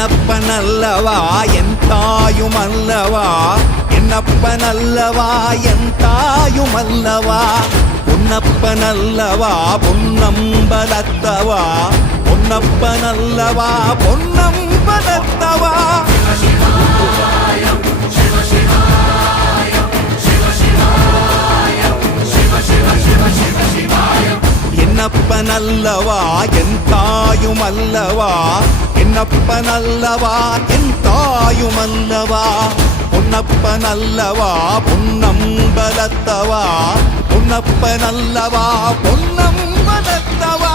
என்னப்பனல்லவா என் தாயுமல்லவா, என்னப்பனல்லவா என் தாயுமல்லவா, பொன்னப்பனல்லவா பொன்னம்பலத்தவா, பொன்னப்பனல்லவா பொன்னம்பலத்தவா. என்னப்பனல்லவா என் தாயுமல்லவா, என்னப்பனல்லவா என் தாயுமல்லவா, பொன்னப்பனல்லவா பொன்னம்பலத்தவா, பொன்னப்பனல்லவா பொன்னம்பலத்தவா.